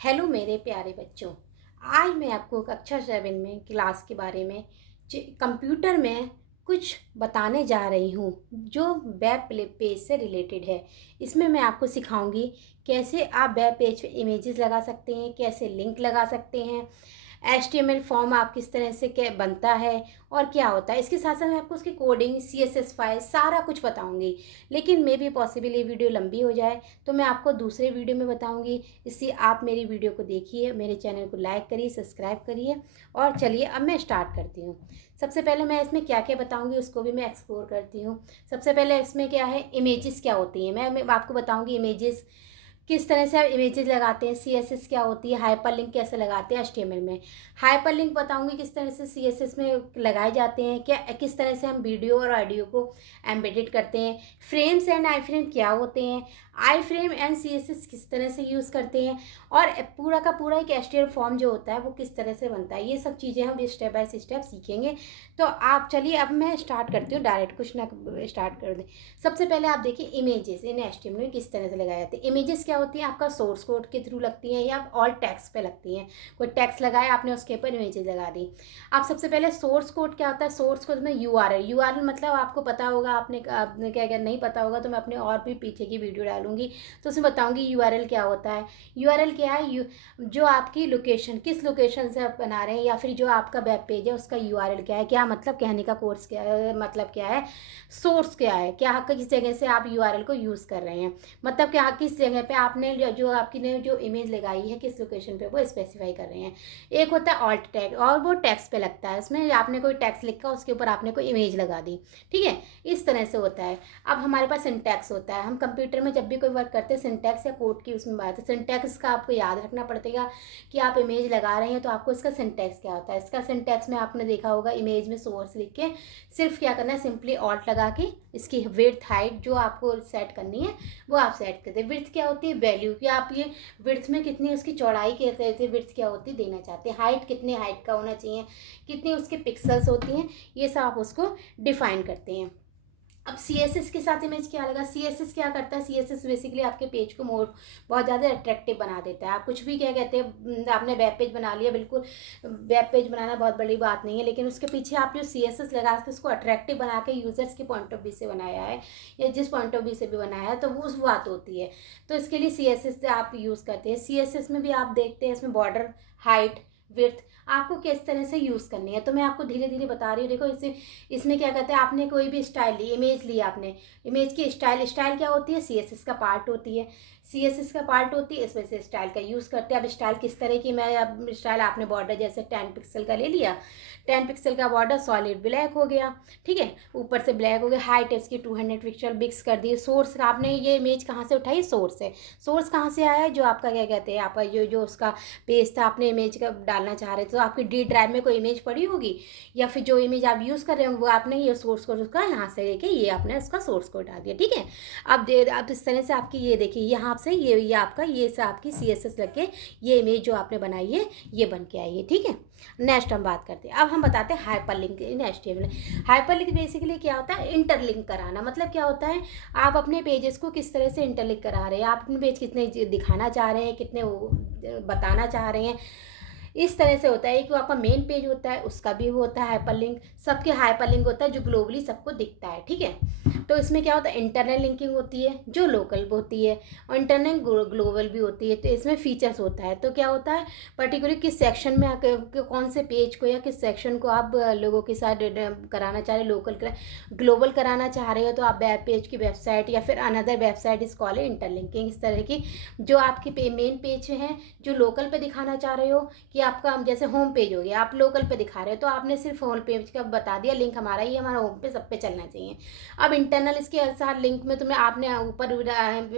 Hello मेरे प्यारे बच्चों। आज मैं आपको कक्षा 7 में क्लास के बारे में कंप्यूटर में कुछ बताने जा रही हूँ जो वेब पेज से रिलेटेड है। इसमें मैं आपको सिखाऊंगी कैसे आप वेब पेज पे इमेजेस लगा सकते हैं, कैसे लिंक लगा सकते हैं, HTML फॉर्म आप किस तरह से क्या बनता है और क्या होता है। इसके साथ साथ मैं आपको उसकी कोडिंग, CSS फाइल सारा कुछ बताऊंगी। लेकिन मे भी पॉसिबल ये वीडियो लंबी हो जाए तो मैं आपको दूसरे वीडियो में बताऊंगी। इसलिए आप मेरी वीडियो को देखिए, मेरे चैनल को लाइक करिए, सब्सक्राइब करिए। और चलिए अब मैं स्टार्ट करती हूँ। सबसे पहले मैं इसमें क्या क्या बताऊँगी उसको भी मैं एक्सप्लोर करती हूँ। सबसे पहले इसमें क्या है, इमेजेस क्या होती हैं मैं आपको बताऊँगी। इमेजेस किस तरह से आप इमेजेस लगाते हैं, CSS क्या होती है, हाइपर लिंक कैसे लगाते हैं HTML में। हाइपर लिंक बताऊंगी किस तरह से CSS में लगाए जाते हैं, क्या किस तरह से हम वीडियो और ऑडियो को एम्बेडेड करते हैं। फ्रेम्स एंड आई फ्रेम क्या होते हैं, आई फ्रेम एंड CSS किस तरह से यूज़ करते हैं, और पूरा का पूरा एक HTML फॉर्म जो होता है वो किस तरह से बनता है। ये सब चीज़ें हम स्टेप बाय स्टेप सीखेंगे। तो आप चलिए अब मैं स्टार्ट करती हूँ, डायरेक्ट कुछ ना स्टार्ट कर दें। सबसे पहले आप देखिए इमेजेस इन HTML में किस तरह से लगाए जाते हैं। इमेजेस क्या होती हैं, आपका सोर्स कोड के थ्रू लगती हैं या ऑल टेक्स्ट पे लगती हैं। कोई टेक्स्ट लगाया आपने, उसके ऊपर इमेजेस लगा दी। आप सबसे पहले सोर्स कोड क्या होता है, सोर्स कोड में URL मतलब आपको पता होगा, आपने क्या क्या नहीं पता होगा तो मैं अपने और भी पीछे की वीडियो डालूंगी तो उसमें बताऊंगी URL क्या होता है। URL क्या है, जो आपकी लोकेशन, किस लोकेशन से आप बना रहे हैं या फिर जो आपका वेब पेज है उसका URL क्या है। क्या मतलब, कहने का कोर्स क्या है, मतलब क्या है, सोर्स क्या है, क्या किस जगह से आप URL को यूज़ कर रहे हैं, मतलब क्या किस जगह पे आपने जो आपकी ने जो इमेज लगाई है किस लोकेशन पे वो स्पेसिफाई कर रहे हैं। एक होता है ऑल्ट टैग, और वो टेक्स्ट पे लगता है, उसमें आपने कोई टेक्स्ट लिखा उसके ऊपर आपने कोई इमेज लगा दी। ठीक है, इस तरह से होता है। अब हमारे पास सिंटैक्स होता है। हम कंप्यूटर में जब भी कोई वर्क करते हैं सिंटैक्स या कोड की उसमें बात है। सिंटैक्स का आपको याद रखना पड़ेगा कि आप इमेज लगा रहे हैं तो आपको इसका सिंटैक्स क्या होता है। इसका सिंटैक्स में आपने देखा होगा, इमेज में सोर्स लिख के सिर्फ क्या करना है, सिंपली ऑल्ट लगा के इसकी विड्थ हाइट जो आपको सेट करनी है वो आप सेट करते हैं। विड्थ क्या होती है, वैल्यू कि आप ये विड्थ में कितनी उसकी चौड़ाई कहते थे, विड्थ क्या होती है देना चाहते हैं। हाइट कितनी हाइट का होना चाहिए, कितनी उसके पिक्सल्स होती हैं, ये सब आप उसको डिफाइन करते हैं। अब CSS के साथ इमेज क्या लगा, CSS क्या करता है, CSS बेसिकली आपके पेज को बहुत ज़्यादा अट्रैक्टिव बना देता है। आप कुछ भी क्या कहते हैं, आपने वेब पेज बना लिया, बिल्कुल वेब पेज बनाना बहुत बड़ी बात नहीं है, लेकिन उसके पीछे आप जो CSS लगा के उसको अट्रैक्टिव बना के यूजर्स के पॉइंट ऑफ व्यू से बनाया है या जिस पॉइंट ऑफ व्यू से भी बनाया है तो वो उस बात होती है। तो इसके लिए CSS आप यूज़ करते हैं। CSS में भी आप देखते हैं इसमें बॉर्डर, हाइट, विड्थ आपको किस तरह से यूज़ करनी है। तो मैं आपको धीरे धीरे बता रही हूँ। देखो इसमें क्या कहते हैं, आपने कोई भी स्टाइल ली, इमेज ली आपने, इमेज की स्टाइल क्या होती है, CSS का पार्ट होती है। CSS का पार्ट होती है, इसमें से स्टाइल का यूज़ करते हैं। अब स्टाइल किस तरह की, मैं अब स्टाइल आपने बॉर्डर जैसे 10 पिक्सल का ले लिया, 10 पिक्सल का बॉर्डर सॉलिड ब्लैक हो गया। ठीक है, ऊपर से ब्लैक हो गया, हाइट इसकी 200 पिक्सल मिक्स कर दी। सोर्स आपने ये इमेज कहाँ से उठाई, सोर्स है। सोर्स कहाँ से आया है, जो आपका क्या कहते हैं, आपका जो उसका पेज था, आपने इमेज का डालना चाह रहे थे तो आपकी D ड्राइव में कोई इमेज पड़ी होगी या फिर जो इमेज आप यूज़ कर रहे हो वो आपने ये सोर्स कोड उसका यहाँ से लेके ये आपने उसका सोर्स कोड डाल दिया। ठीक है, अब इस तरह से आपकी ये देखिए यहाँ से ये आपका ये से आपकी CSS लग के ये इमेज जो आपने बनाई है ये बन के आई है। ठीक है, नेक्स्ट हम बात करते हैं। अब हम बताते हैं हाइपरलिंक इन HTML। हाइपरलिंक बेसिकली क्या होता है, इंटरलिंक कराना। मतलब क्या होता है, आप अपने पेजेस को किस तरह से इंटरलिंक करा रहे हैं, आप अपने पेज कितने दिखाना चाह रहे हैं, कितने बताना चाह रहे हैं, इस तरह से होता है। एक आपका मेन पेज होता है उसका भी वो होता है हाइपरलिंक, सबके हाइपरलिंक होता है जो ग्लोबली सबको दिखता है। ठीक है, तो इसमें क्या होता है, इंटरनल लिंकिंग होती है जो लोकल होती है और इंटरनल ग्लोबल भी होती है। तो इसमें फीचर्स होता है। तो क्या होता है, पर्टिकुलर किस सेक्शन में कौन से पेज को या किस सेक्शन को आप लोगों के साथ कराना चाह रहे हैं, लोकल ग्लोबल कराना चाह रहे हो तो आप वेब पेज की वेबसाइट या फिर अनदर वेबसाइट इस कॉल इंटरलिंकिंग। इस तरह की जो आपकी मेन पेज है जो लोकल पे दिखाना चाह रहे हो, कि आपका जैसे होम पेज हो गया, आप लोकल पे दिखा रहे हो तो आपने सिर्फ होम पेज का बता दिया, लिंक हमारा ये हमारा होम पे सब पे चलना चाहिए। अब इंटरनल इसके साथ लिंक में तुम्हें आपने ऊपर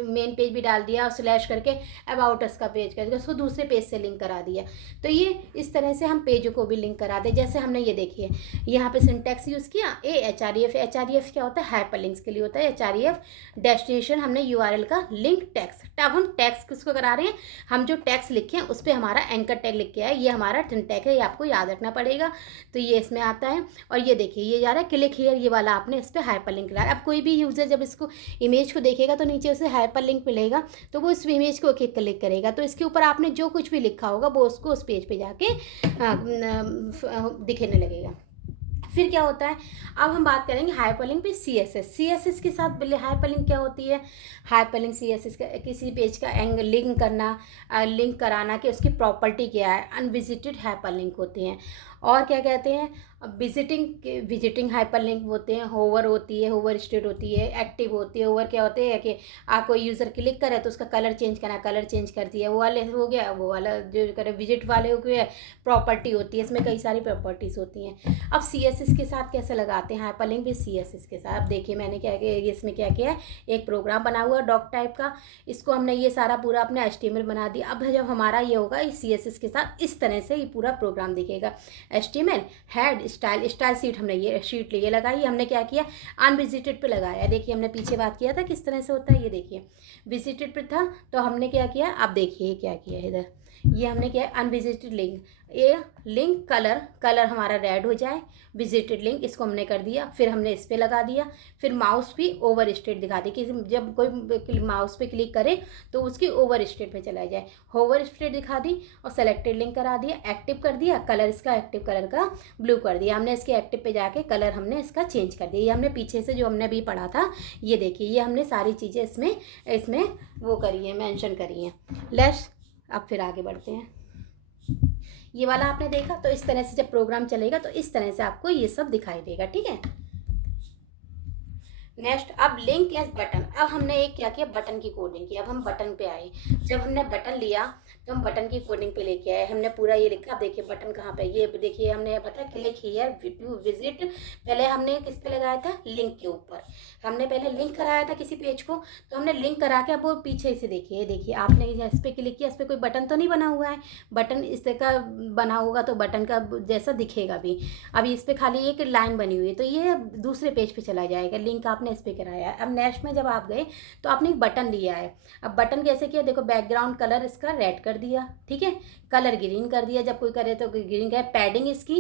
मेन पेज भी डाल दिया और स्लैश करके अबाउट अस का पेज करके उसको दूसरे पेज से लिंक करा दिया। तो ये इस तरह से हम पेजों को भी लिंक करा दे। जैसे हमने ये देखिए यहाँ पे सिंटैक्स यूज़ किया, HREF क्या होता है, हाइपरलिंक्स के लिए होता है। HREF डेस्टिनेशन, हमने URL का लिंक टेक्स्ट। अब हम टेक्स्ट किसको करा रहे हैं, हम जो टेक्स्ट लिखे हैं उस पर हमारा एंकर टैग लिख के आए, ये हमारा टैग है, ये आपको याद रखना पड़ेगा। तो ये इसमें आता है। और ये देखिए ये जा रहा है क्लिक हियर, ये वाला आपने इस पर हाइपरलिंक लगाया। अब कोई भी यूज़र जब इसको इमेज को देखेगा तो नीचे उसे हाइपर लिंक मिलेगा, तो वो इस इमेज को क्लिक करेगा, तो इसके ऊपर आपने जो कुछ भी लिखा होगा वो उसको उस पेज पे जाके दिखने लगेगा। फिर क्या होता है, अब हम बात करेंगे हाइपरलिंक पे सीएसएस के साथ हाइपरलिंक क्या होती है। हाइपरलिंक सीएसएस का किसी पेज का लिंक करना, लिंक कराना कि उसकी प्रॉपर्टी क्या है। अनविजिटेड हाइपरलिंक होते हैं, और क्या कहते हैं, विजिटिंग हाइपरलिंक होते हैं। होवर होती है, होवर स्टेट होती है, एक्टिव होती है। होवर क्या होते हैं कि आप कोई यूज़र क्लिक करे तो उसका कलर चेंज करना, कलर चेंज कर दिया, वो वाले हो गया। वो वाला जो करे विजिट वाले हो गया, प्रॉपर्टी होती है, इसमें कई सारी प्रॉपर्टीज़ होती हैं। अब सीएसएस के साथ कैसे लगाते हैं हाइपरलिंक भी सीएसएस के साथ। अब देखिए मैंने क्या किया, इसमें क्या किया है, एक प्रोग्राम बना हुआ डॉक टाइप का, इसको हमने ये सारा पूरा अपने HTML बना दिया। अब जब हमारा ये होगा इस सीएसएस के साथ इस तरह से ये पूरा प्रोग्राम दिखेगा। HTML हेड स्टाइल शीट, हमने ये शीट लिए लगाई। हमने क्या किया, अनविजिटेड पे लगाया। देखिए हमने पीछे बात किया था किस तरह से होता है, ये देखिए विजिटेड पे था तो हमने क्या किया, अब देखिए क्या किया इधर, ये हमने किया अनविजिटेड लिंक। ये लिंक कलर हमारा रेड हो जाए, विजिटेड लिंक इसको हमने कर दिया। फिर हमने इस पे लगा दिया। फिर माउस भी ओवर स्टेट दिखा दी कि जब कोई माउस पे क्लिक करे तो उसकी ओवर स्टेट पे चला जाए। होवर स्टेट दिखा दी और सेलेक्टेड लिंक करा दिया, एक्टिव कर दिया, कलर इसका एक्टिव कलर का ब्लू कर दिया। हमने इसके एक्टिव पे जाके कलर हमने इसका चेंज कर दिया। ये हमने पीछे से जो हमने अभी पढ़ा था, ये देखिए ये हमने सारी चीज़ें इसमें वो करी है, मेंशन करी है। लेट्स अब फिर आगे बढ़ते हैं। ये वाला आपने देखा, तो इस तरह से जब प्रोग्राम चलेगा तो इस तरह से आपको ये सब दिखाई देगा, ठीक है। नेक्स्ट, अब लिंक एज बटन। अब हमने एक क्या किया, बटन की कोडिंग की। अब हम बटन पे आए। जब हमने बटन लिया तो हम बटन की कोडिंग पे लेके आए। हमने पूरा ये लिखा, देखिए बटन कहाँ पे, ये देखिए हमने पता क्लिक हियर टू विजिट। पहले हमने किस पे लगाया था, लिंक के ऊपर। हमने पहले लिंक कराया था किसी पेज को, तो हमने लिंक करा के अब वो पीछे से देखिए आपने इस पर क्लिक किया, इस पर कोई बटन तो नहीं बना हुआ है। बटन इस तरह का बना होगा तो बटन का जैसा दिखेगा भी। अभी इस पर खाली एक लाइन बनी हुई है तो ये दूसरे पेज पे चला जाएगा। लिंक आपने इस पे कराया। अब नेक्स्ट में जब आप गए तो आपने एक बटन लिया है। अब बटन कैसे किया, देखो बैकग्राउंड कलर इसका रेड कर दिया, ठीक है, कलर ग्रीन कर दिया, जब कोई करे तो ग्रीन का। पैडिंग इसकी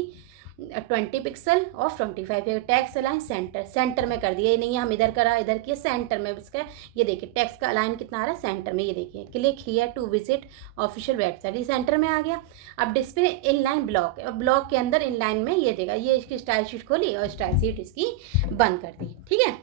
20 पिक्सल और 25। टेक्स्ट अलाइन सेंटर में कर दिया। ये नहीं है हम इधर करा इधर किया, सेंटर में इसका। ये देखिए टेक्स्ट का अलाइन कितना आ रहा है, सेंटर में। ये देखिए click here to visit official website, ये सेंटर में आ गया। अब डिस्प्ले इनलाइन ब्लॉक, ब्लॉक के अंदर इनलाइन में ये देगा। ये इसकी स्टाइल शीट खोली और स्टाइल शीट इसकी बंद कर दी, ठीक है।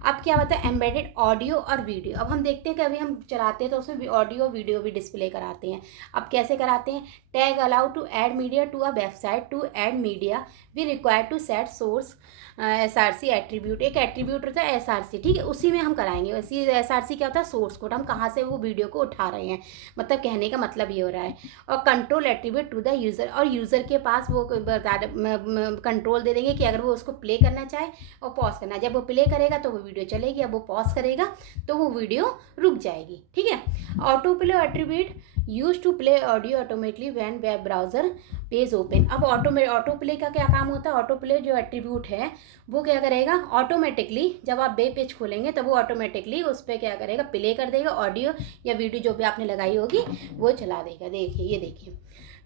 अब क्या होता है, एम्बेडेड ऑडियो और वीडियो। अब हम देखते हैं कि अभी हम चलाते हैं तो उसमें भी ऑडियो वीडियो भी डिस्प्ले कराते हैं। अब कैसे कराते हैं, tag allow to add media to a website. To add media we require to set source SRC attribute. एक एट्रीब्यूट होता है SRC, ठीक है, उसी में हम कराएंगे। उसी SRC क्या होता है, सोर्स कोड, हम कहाँ से वो वीडियो को उठा रहे हैं, मतलब कहने का मतलब ये हो रहा है। और control attribute to the user, और यूज़र के पास वो कंट्रोल दे देंगे कि अगर वो उसको प्ले करना चाहे और पॉज करना है, जब वो प्ले करेगा तो वो वीडियो चलेगी, अब वो पॉज करेगा तो वो वीडियो रुक जाएगी, ठीक है। Autoplay attribute use to play audio automatically when web browser page open. अब ऑटो प्ले का क्या काम होता है, ऑटो प्ले जो एट्रीब्यूट है वो क्या करेगा, ऑटोमेटिकली जब आप वेब पेज खोलेंगे तब वो ऑटोमेटिकली उस पर क्या करेगा, प्ले कर देगा, ऑडियो या वीडियो जो भी आपने लगाई होगी वो चला देगा। देखिए ये देखिए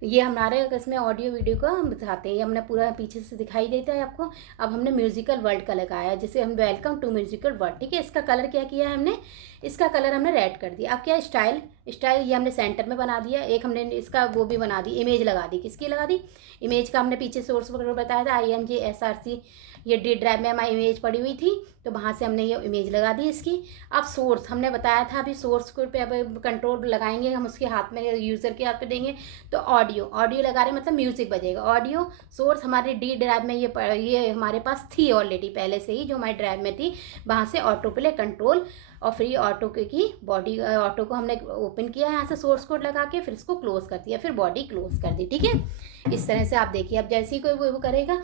ये हमारे इसमें ऑडियो वीडियो का हम दिखाते हैं, ये हमने पूरा पीछे से दिखाई देता है आपको। अब हमने म्यूजिकल वर्ल्ड का लगाया, जैसे हम वेलकम टू म्यूजिकल वर्ल्ड, ठीक है। इसका कलर क्या किया है हमने, इसका कलर हमने रेड कर दिया। अब क्या स्टाइल ये हमने सेंटर में बना दिया। एक हमने इसका वो भी बना दी, इमेज लगा दी। किसकी लगा दी, इमेज का हमने पीछे सोर्स वगैरह बताया था, IMG SRC। ये D ड्राइव में हमारी इमेज पड़ी हुई थी तो वहाँ से हमने ये इमेज लगा दी इसकी। अब सोर्स हमने बताया था, अभी सोर्स को पे अब कंट्रोल लगाएंगे हम, उसके हाथ में यूज़र के हाथ पे देंगे तो ऑडियो लगा रहे मतलब म्यूजिक बजेगा। ऑडियो सोर्स हमारे D ड्राइव में ये हमारे पास थी ऑलरेडी पहले से ही, जो हमारे ड्राइव में थी। वहाँ से ऑटो प्ले कंट्रोल और फ्री ऑटो की बॉडी ऑटो को हमने ओपन किया यहाँ से सोर्स कोड लगा के, फिर इसको क्लोज कर दिया, फिर बॉडी क्लोज कर दी, ठीक है। इस तरह से आप देखिए, अब जैसे ही कोई वो करेगा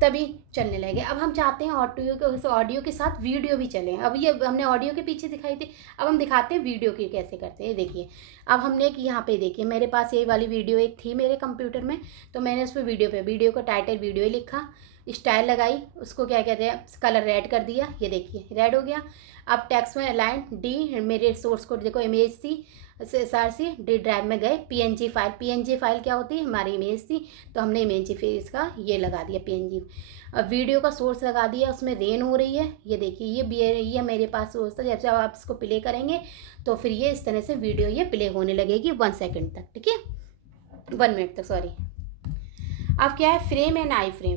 तभी चलने लगे। अब हम चाहते हैं ऑडियो के साथ वीडियो भी चले। अब ये हमने ऑडियो के पीछे दिखाई थी, अब हम दिखाते हैं वीडियो की कैसे करते हैं। देखिए अब हमने एक यहाँ पे देखिए मेरे पास ये वाली वीडियो एक थी मेरे कंप्यूटर में, तो मैंने उस पर वीडियो को टाइटल वीडियो ही लिखा, स्टाइल लगाई, उसको क्या कहते हैं कलर रेड कर दिया, ये देखिए रेड हो गया। अब टेक्स्ट में अलाइन D, मेरे सोर्स कोड देखो इमेज थी, SRC डी ड्राइव में गए, पीएनजी फाइल क्या होती है, हमारी इमेज थी, तो हमने इमेज फेस का ये लगा दिया पीएनजी। अब वीडियो का सोर्स लगा दिया, उसमें रेन हो रही है, ये देखिए ये मेरे पास सोर्स था। जब आप इसको प्ले करेंगे तो फिर ये इस तरह से वीडियो ये प्ले होने लगेगी 1 सेकंड तक, ठीक है, 1 मिनट तक, सॉरी। अब क्या है frame and iframe.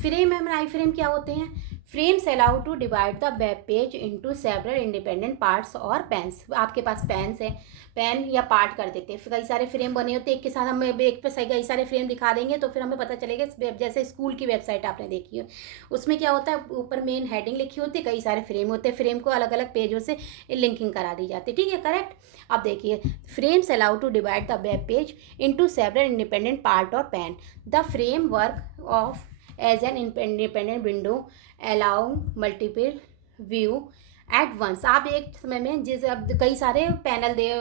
Frame and iframe क्या होते हैं? Frames allow to divide the web page into several independent parts और पेन्स। आपके पास पेन्स है, पेन या पार्ट कर देते हैं, कई सारे फ्रेम बने होते हैं, एक के साथ हम एक पे कई सारे फ्रेम दिखा देंगे तो फिर हमें पता चलेगा। जैसे स्कूल की वेबसाइट आपने देखी हो, उसमें क्या होता है, ऊपर मेन हेडिंग लिखी होती है, कई सारे फ्रेम होते हैं, फ्रेम को अलग अलग पेजों से लिंकिंग करा दी जाती है, ठीक है, करेक्ट। अब देखिए frames allow to divide the web page into several independent part और pane. The framework of as an independent window allow multiple view at once. आप एक समय में अब कई सारे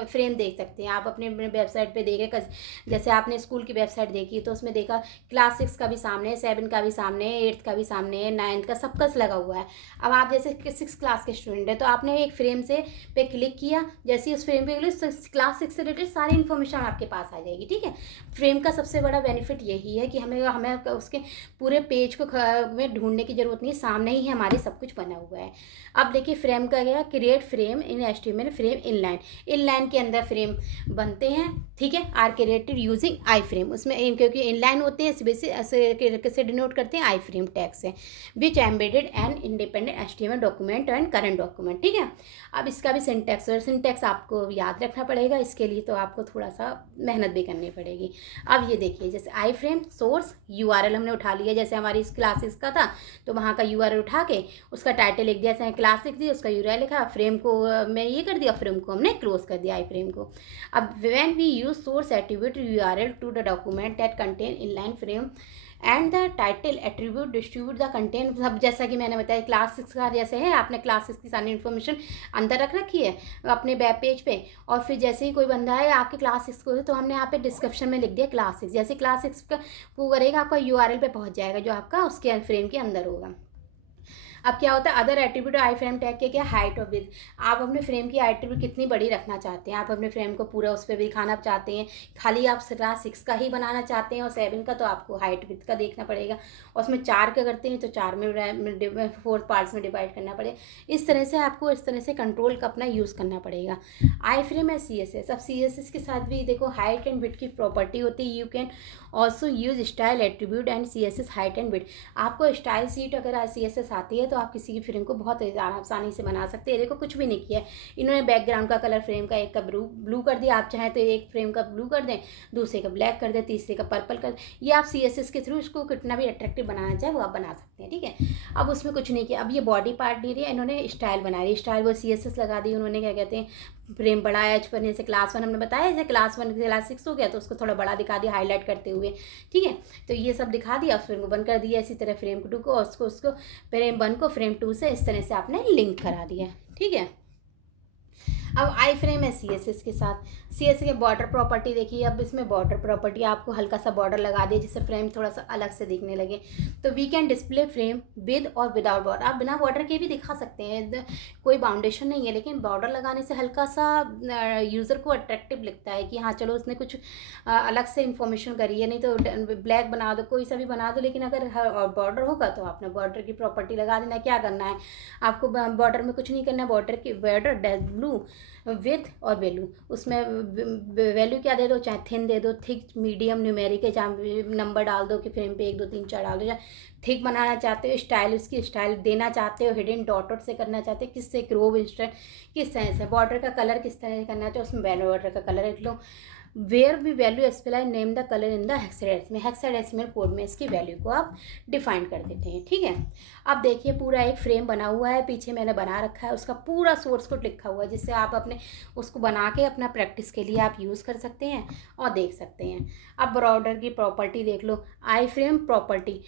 फ्रेम देख सकते हैं। आप अपने वेबसाइट पे देखे, जैसे आपने स्कूल की वेबसाइट देखी तो उसमें देखा क्लास 6 का भी सामने है, 7 का भी सामने है, 8th का भी सामने है, 9th का, सबका लगा हुआ है। अब आप जैसे 6 क्लास के स्टूडेंट है तो आपने एक फ्रेम से पे क्लिक किया, जैसे उस फ्रेम पे क्लास 6 से रिलेटेड सारी इन्फॉर्मेशन आपके पास आ जाएगी, ठीक है। फ्रेम का सबसे बड़ा बेनिफिट यही है कि हमें उसके पूरे पेज को में ढूंढने की जरूरत नहीं, सामने ही हमारे सब कुछ बना हुआ है। अब देखिए फ्रेम का गया, create frame in HTML frame inline. Inline के अंदर फ्रेम बनते हैं, ठीक है, are created using iframe. उसमें क्योंकि इनलाइन होते हैं किससे डिनोट करते हैं, आई फ्रेम टैग से, which embedded an independent HTML document and current document, ठीक है। अब इसका भी सिंटैक्स आपको याद रखना पड़ेगा, इसके लिए तो आपको थोड़ा सा मेहनत भी करनी पड़ेगी। अब ये देखिए जैसे आई फ्रेम सोर्स URL हमने उठा लिया, जैसे हमारी इस क्लासेस का था तो वहाँ का URL उठा के उसका टाइटल लिख दिया, जैसे क्लास लिख दी, उसका URL लिखा, फ्रेम को मैं ये कर दिया, फ्रेम को हमने क्लोज कर दिया आई फ्रेम को। अब when we use source attribute URL to the document that contain inline frame and the title attribute distribute the content. सब जैसा कि मैंने बताया क्लास 6 का जैसे है, आपने क्लास 6 की सारी इन्फॉर्मेशन अंदर रख रखी है अपने वेब पेज पे, और फिर जैसे ही कोई बंदा है आपके क्लास 6 को, तो हमने यहाँ पे डिस्क्रिप्शन में लिख दिया क्लास 6। जैसे क्लास 6 का वो करेगा आपका URL पे पहुँच जाएगा जो आपका उसके फ्रेम के अंदर होगा। अब क्या होता है अदर एट्रीब्यूट आई फ्रेम टैग के, क्या हाइट और विड्थ। आप अपने फ्रेम की एट्रीब्यूट कितनी बड़ी रखना चाहते हैं, आप अपने फ्रेम को पूरा उस पर भी दिखाना चाहते हैं, खाली आप क्लास 6 का ही बनाना चाहते हैं और 7 का, तो आपको हाइट विड्थ का देखना पड़ेगा। और उसमें 4 का करते हैं तो 4 में 4 पार्ट्स में डिवाइड करना पड़ेगा। इस तरह से आपको इस तरह से कंट्रोल का अपना यूज़ करना पड़ेगा। आई फ्रेम है CSS। अब CSS के साथ भी देखो हाइट एंड विड्थ की प्रॉपर्टी होती है। You can also use style attribute and CSS height and width. आपको स्टाइल सीट अगर CSS आती है तो आप किसी की फ्रेम को बहुत आसानी से बना सकते हैं। देखो कुछ भी नहीं किया है इन्होंने, बैकग्राउंड का कलर फ्रेम का एक का ब्लू कर दिया, आप चाहें तो एक फ्रेम का ब्लू कर दें, दूसरे का ब्लैक कर दें, तीसरे का पर्पल कर दें। ये आप CSS के थ्रू इसको कितना भी अट्रैक्टिव बनाना चाहे वो आप बना सकते हैं, ठीक है। अब उसमें कुछ नहीं किया। अब ये बॉडी पार्ट दे रही है, इन्होंने स्टाइल बना रही है, स्टाइल वो CSS लगा दी उन्होंने, क्या कहते हैं फ्रेम बड़ा है एच पर, जैसे क्लास 1 हमने बताया, जैसे क्लास 1 क्लास 6 हो गया तो उसको थोड़ा बड़ा दिखा दिया हाईलाइट करते हुए, ठीक है। तो ये सब दिखा दिया, फ्रेम को बंद कर दिया। इसी तरह फ्रेम 2 को और उसको फ्रेम 1 को फ्रेम 2 से इस तरह से आपने लिंक करा दिया, ठीक है। अब आई फ्रेम है CSS के साथ। CSS के बॉर्डर प्रॉपर्टी देखिए, अब इसमें बॉर्डर प्रॉपर्टी आपको हल्का सा बॉर्डर लगा दिया जिससे फ्रेम थोड़ा सा अलग से दिखने लगे। तो we can display frame with और विदाउट बॉर्डर। आप बिना बॉर्डर के भी दिखा सकते हैं, कोई बाउंडेशन नहीं है, लेकिन बॉर्डर लगाने से हल्का सा यूज़र को अट्रैक्टिव लगता है कि हाँ चलो उसने कुछ अलग से इन्फॉर्मेशन करी है। नहीं तो ब्लैक बना दो, कोई सा भी बना दो, लेकिन अगर बॉर्डर होगा तो आपने बॉर्डर की प्रॉपर्टी लगा देना। क्या करना है आपको, बॉर्डर में कुछ नहीं करना है, बॉर्डर ब्लू विथ और वैल्यू, उसमें वैल्यू क्या दे दो, चाहे थिन दे दो, थिक, मीडियम, न्यूमेरिक है, चाहे नंबर डाल दो कि फ्रेम पे 1 2 3 4 डाल दो, या थिक बनाना चाहते हो, स्टाइल उसकी स्टाइल देना चाहते हो, हिडन डॉट से करना चाहते हो, किससे क्रोव इंस्टेंट किस तरह से, बॉर्डर का कलर किस तरह से करना चाहो, उसमें बॉर्डर का कलर लिख लो। वेयर भी value specify name the colour in the hexadecimal code में इसकी वैल्यू को आप डिफाइन कर देते हैं, ठीक है। अब देखिए पूरा एक फ्रेम बना हुआ है, पीछे मैंने बना रखा है, उसका पूरा सोर्स कोड लिखा हुआ है, जिससे आप अपने उसको बना के अपना प्रैक्टिस के लिए आप यूज़ कर सकते हैं और देख सकते हैं। अब बॉर्डर की प्रॉपर्टी देख लो, आई फ्रेम प्रॉपर्टी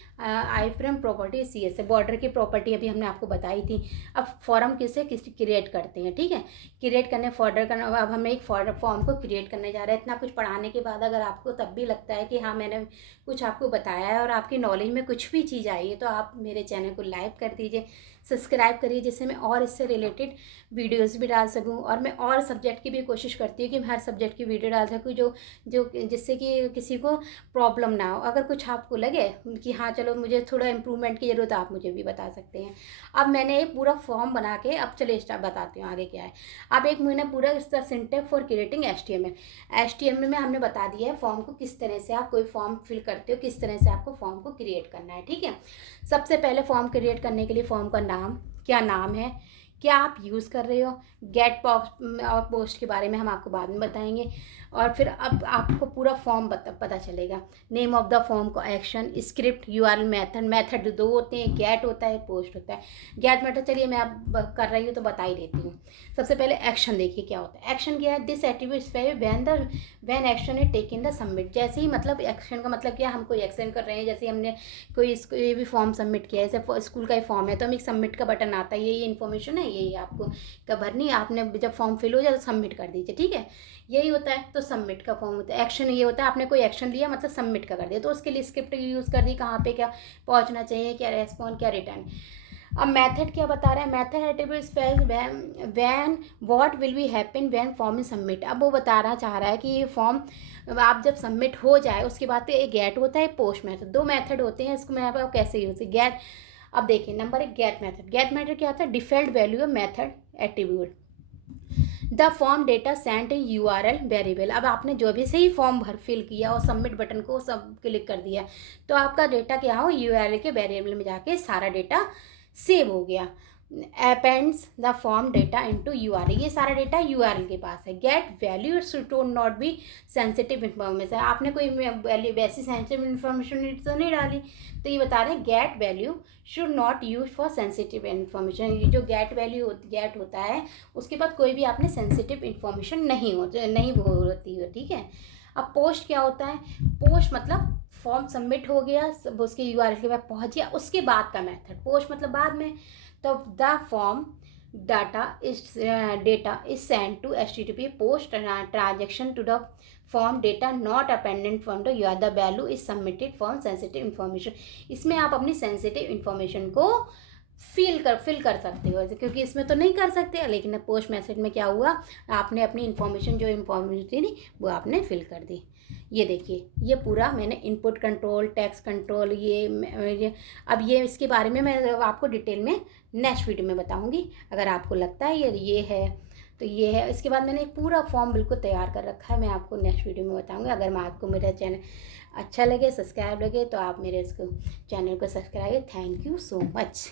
CSS बॉर्डर की प्रॉपर्टी अभी हमने आपको बताई थी। अब फॉर्म किसे क्रिएट करते हैं, ठीक है, क्रिएट करने फॉर्डर करना। अब हम एक फॉर्म को क्रिएट करने जा रहे हैं। इतना कुछ पढ़ाने के बाद अगर आपको तब भी लगता है कि हाँ मैंने कुछ आपको बताया है और आपकी नॉलेज में कुछ भी चीज़ आई है, तो आप मेरे चैनल को लाइक कर दीजिए, सब्सक्राइब करिए, जिससे मैं और इससे रिलेटेड वीडियोस भी डाल सकूं। और मैं और सब्जेक्ट की भी कोशिश करती हूँ कि मैं हर सब्जेक्ट की वीडियो डाल सकूँ जो जो जिससे कि किसी को प्रॉब्लम ना हो। अगर कुछ आपको लगे कि हाँ चलो मुझे थोड़ा इम्प्रूवमेंट की ज़रूरत है, आप मुझे भी बता सकते हैं। अब मैंने एक पूरा फॉर्म बना के, अब चलिए स्टार्ट बताती हूँ आगे क्या है। अब एक मैंने पूरा इसका सिंटेक्स फॉर क्रिएटिंग HTML में हमने बता दिया है फॉर्म को किस तरह से आप कोई फॉर्म फिल करते हो, किस तरह से आपको फॉर्म को क्रिएट करना है। ठीक है, सबसे पहले फॉर्म क्रिएट करने के लिए फॉर्म का नाम, क्या नाम है, क्या आप यूज़ कर रहे हो, गेट और पोस्ट के बारे में हम आपको बाद में बताएंगे। और फिर अब आपको पूरा फॉर्म पता चलेगा। नेम ऑफ द फॉर्म का एक्शन, स्क्रिप्ट, URL, मेथड दो होते हैं, गेट होता है, पोस्ट होता है। गेट मेथड चलिए मैं अब कर रही हूँ तो बता ही देती हूँ। सबसे पहले एक्शन देखिए क्या होता है। एक्शन क्या है, this attribute when action is taken the submit. जैसे ही मतलब एक्शन का मतलब क्या, हम कोई एक्शन कर रहे हैं, जैसे हमने कोई भी फॉर्म सबमिट किया है, जैसे स्कूल का ही फॉर्म है तो हम एक सबमिट का बटन आता है, ये इन्फॉर्मेशन है, यही आपको का भरनी, आपने जब फॉर्म फिल हो जाए तो सबमिट कर दीजिए। ठीक है, यही होता है। तो सबमिट का फॉर्म होता है। एक्शन ये होता है आपने कोई एक्शन लिया मतलब सबमिट का कर दिया, तो उसके लिए स्क्रिप्ट यूज़ कर दी, कहाँ पे क्या पहुँचना चाहिए, क्या रेस्पॉन्ड, क्या रिटर्न। अब मेथड क्या बता रहा है, method attribute space when what will be happen when form is submit. अब वो बताना चाह रहा है कि ये फॉर्म आप जब सबमिट हो जाए उसके बाद तो एक गेट होता है, पोस्ट मेथड, दो मेथड होते हैं। इसको मैं आप कैसे यूज गेट। अब देखिए नंबर एक गेट मेथड। गेट मेथड क्या होता है, default value of method attribute the form data sent in URL variable. अब आपने जो भी सही फॉर्म भर फिल किया और सबमिट बटन को सब क्लिक कर दिया तो आपका डेटा क्या हो, URL के वेरिएबल में जाके सारा डेटा सेव हो गया। Happens the form data into URL, ये सारा डेटा URL के पास है। Get value should not be sensitive information, आपने कोई वैल्यू वैसी सेंसिटिव इन्फॉर्मेशन तो नहीं डाली, तो ये बता रहे हैं get value should not use for sensitive information. ये जो गेट होता है उसके बाद कोई भी आपने सेंसिटिव इन्फॉर्मेशन नहीं होती है। ठीक है, अब पोस्ट क्या होता है, पोस्ट मतलब फॉर्म सबमिट हो गया, सब उसके URL के बाद पहुंच गया, उसके बाद का मेथड। पोस्ट मतलब बाद में। तो the form data is sent to HTTP post transaction to the form data not appended from the URL, the value is submitted from sensitive information। इसमें आप अपनी सेंसिटिव इन्फॉर्मेशन को फिल कर सकते हो, क्योंकि इसमें तो नहीं कर सकते, लेकिन पोस्ट मैसेज में क्या हुआ, आपने अपनी इन्फॉर्मेशन जो इन्फॉर्मेशन थी वो आपने फिल कर दी। ये देखिए ये पूरा मैंने इनपुट कंट्रोल, टैक्स कंट्रोल, ये अब ये इसके बारे में मैं आपको डिटेल में नेक्स्ट वीडियो में बताऊंगी। अगर आपको लगता है ये है तो ये है। इसके बाद मैंने एक पूरा फॉर्म बिल्कुल तैयार कर रखा है, मैं आपको नेक्स्ट वीडियो में बताऊंगी। अगर मैं आपको मेरा चैनल अच्छा लगे, सब्सक्राइब लगे, तो आप मेरे इसको चैनल को subscribe. Thank you so much.